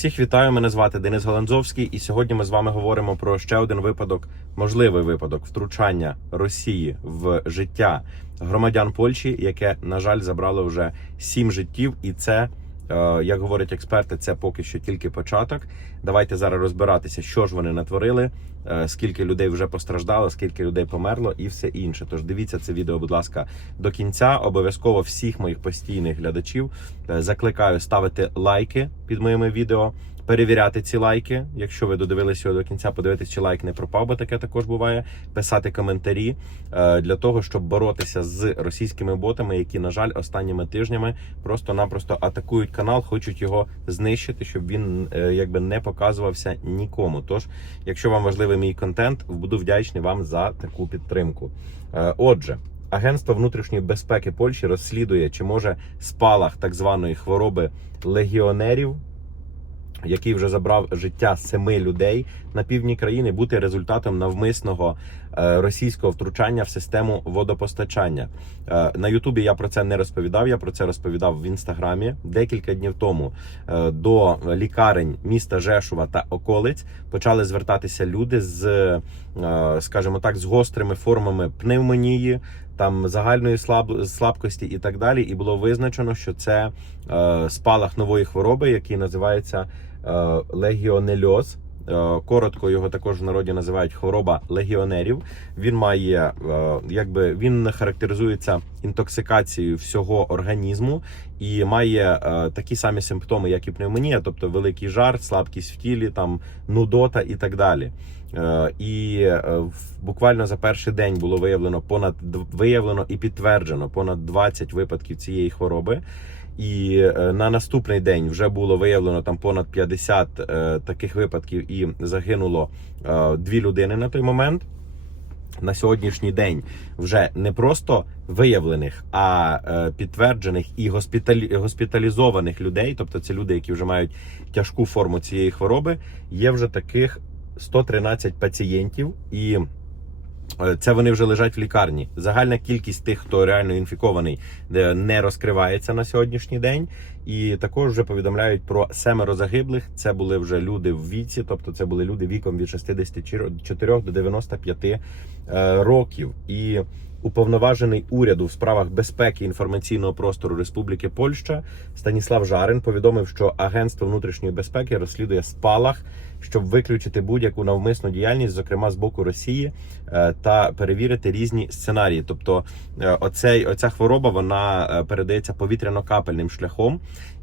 Всіх вітаю. Мене звати Денис Галанзовський, і сьогодні ми з вами говоримо про ще один випадок, можливий випадок втручання Росії в життя громадян Польщі, яке на жаль забрало вже сім життів, і це. е, Як говорять експерти, це поки що тільки початок. Давайте зараз розбиратися, що ж вони натворили, скільки людей вже постраждало, скільки людей померло, і все інше. Тож дивіться це відео, будь ласка, до кінця. Обов'язково всіх моїх постійних глядачів е, закликаю ставити лайки під моїми відео, перевіряти ці лайки. Якщо ви додивилися його до кінця, подивитись, чи лайк не пропав, бо таке також буває. Писати коментарі е, для того, щоб боротися з російськими ботами, які, на жаль, останніми тижнями просто-напросто атакують канал, хочуть його знищити, щоб він е, якби не показувався нікому. Тож, якщо вам важливий мій контент, буду вдячний вам за таку підтримку. Е, Отже. Агентство внутрішньої безпеки Польщі розслідує, чи може спалах так званої хвороби легіонерів, який вже забрав життя семи людей на півдні країни, бути результатом навмисного російського втручання в систему водопостачання. Е, На Ютубі я про це не розповідав. Я про це розповідав в інстаграмі. Декілька днів тому е, до лікарень міста Жешува та околиць почали звертатися люди з, е, скажімо так, з гострими формами пневмонії. Там загальної слаб... слабкості і так далі, і було визначено, що це е, спалах нової хвороби, який називається е, легіонельоз. Е, Коротко його також в народі називають хвороба легіонерів. Він має е, якби він характеризується інтоксикацією всього організму і має е, такі самі симптоми, як і пневмонія, тобто великий жар, слабкість в тілі, там нудота і так далі. Е, І е, буквально за перший день було виявлено понад виявлено і підтверджено понад 20 випадків цієї хвороби. І на наступний день вже було виявлено там понад 50 е, таких випадків, і загинуло дві людини на той момент. На сьогоднішній день вже не просто виявлених, а е, підтверджених і госпіталі... госпіталізованих людей, тобто це люди, які вже мають тяжку форму цієї хвороби, є вже таких 113 пацієнтів, і е, це вони вже лежать в лікарні. Загальна кількість тих, хто реально інфікований, не розкривається на сьогоднішній день. І також вже повідомляють про семеро загиблих. Це були вже люди в віці, тобто це були люди віком від 64 до 95 е, років. І уповноважений уряду в справах безпеки інформаційного простору Республіки Польща Станіслав Жарин повідомив, що Агентство внутрішньої безпеки розслідує спалах, щоб виключити будь-яку навмисну діяльність, зокрема з боку Росії, е, та перевірити різні сценарії. Тобто, е, оцей оця хвороба вона передається повітряно-капельним шляхом.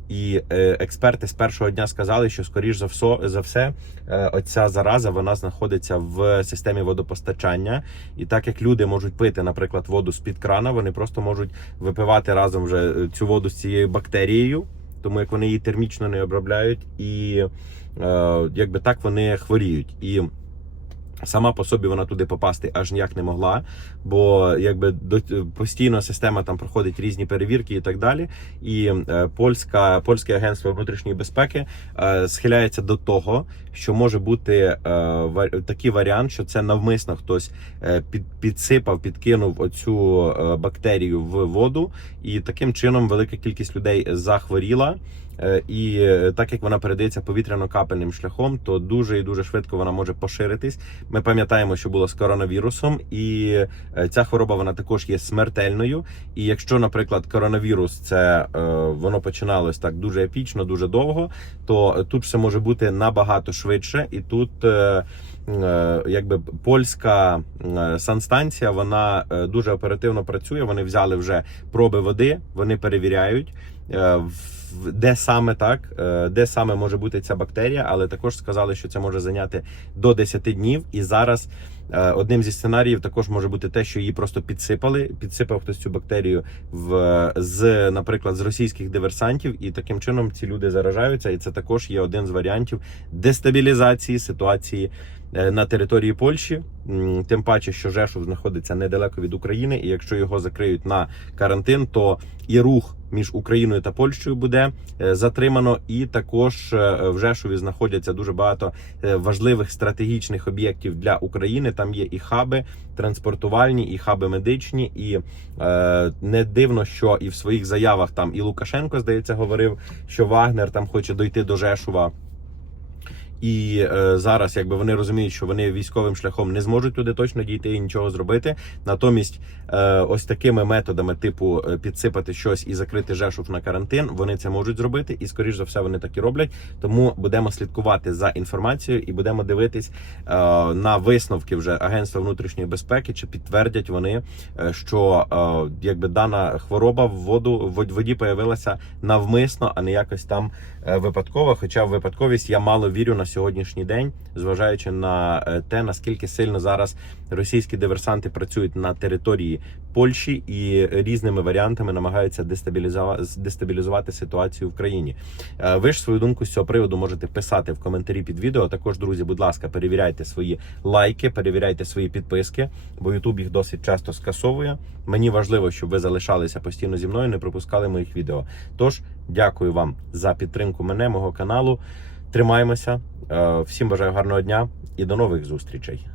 І е, експерти з першого дня сказали, що скоріш за все, за все е, оця зараза вона знаходиться в системі водопостачання. І так як люди можуть пити, наприклад, воду з під крана, вони просто можуть випивати разом вже е, цю воду з цією бактерією, тому як вони її термічно не обробляють, і якби так вони хворіють. І Сама по собі вона туди попасти аж ніяк не могла, бо якби до постійно система там проходить різні перевірки і так далі. І е, польська польське агентство внутрішньої безпеки е, схиляється до того, що може бути е, такий варіант, що це навмисно хтось е, під, підсипав, підкинув оцю е, бактерію в воду, і таким чином велика кількість людей захворіла. Е, І е, так як вона передається повітряно-капельним шляхом, то дуже і дуже швидко вона може поширитись. Ми пам'ятаємо, що було з коронавірусом, і е, ця хвороба вона також є смертельною. І якщо, наприклад, коронавірус це воно починалось так дуже епічно, дуже довго, то тут все може бути набагато швидше, і тут. Якби польська санстанція вона дуже оперативно працює. Вони взяли вже проби води, вони перевіряють, де саме так, е, де саме може бути ця бактерія, але також сказали, що це може зайняти до 10 днів. І зараз е, одним зі сценаріїв також може бути те, що її просто підсипали. Підсипав хтось цю бактерію в з, наприклад, з російських диверсантів, і таким чином ці люди заражаються. І це також є один з варіантів дестабілізації ситуації е, на території Польщі. Тим паче, що Жешув знаходиться недалеко від України, і якщо його закриють на карантин, то і рух між Україною та Польщею буде е, затримано. І також е, в Жешові знаходяться дуже багато е, важливих стратегічних об'єктів для України. Там є і хаби транспортувальні, і хаби медичні. І е, не дивно, що і в своїх заявах там і Лукашенко здається говорив, що Вагнер там хоче дойти до Жешува. І е, зараз, якби вони розуміють, що вони військовим шляхом не зможуть туди точно дійти і нічого зробити. Натомість, е, ось такими методами, типу е, підсипати щось і закрити Жешув на карантин, вони це можуть зробити, і скоріш за все вони так і роблять. Тому будемо слідкувати за інформацією і будемо дивитись е, на висновки вже Агентства внутрішньої безпеки, чи підтвердять вони, е, що е, якби дана хвороба в воду в воді появилася навмисно, а не якось там е, випадково. Хоча випадковість я мало вірю на сьогоднішній день, зважаючи на е, те, наскільки сильно зараз російські диверсанти працюють на території Польщі і різними варіантами намагаються дестабілізувати, ситуацію в країні. Е, Ви ж свою думку з цього приводу можете писати в коментарі під відео. Також, друзі, будь ласка, перевіряйте свої лайки, перевіряйте свої підписки, бо YouTube їх досить часто скасовує. Мені важливо, щоб ви залишалися постійно зі мною, не пропускали моїх відео. Тож дякую вам за підтримку мене, мого каналу. Тримаємося. Е, Всім бажаю гарного дня і до нових зустрічей.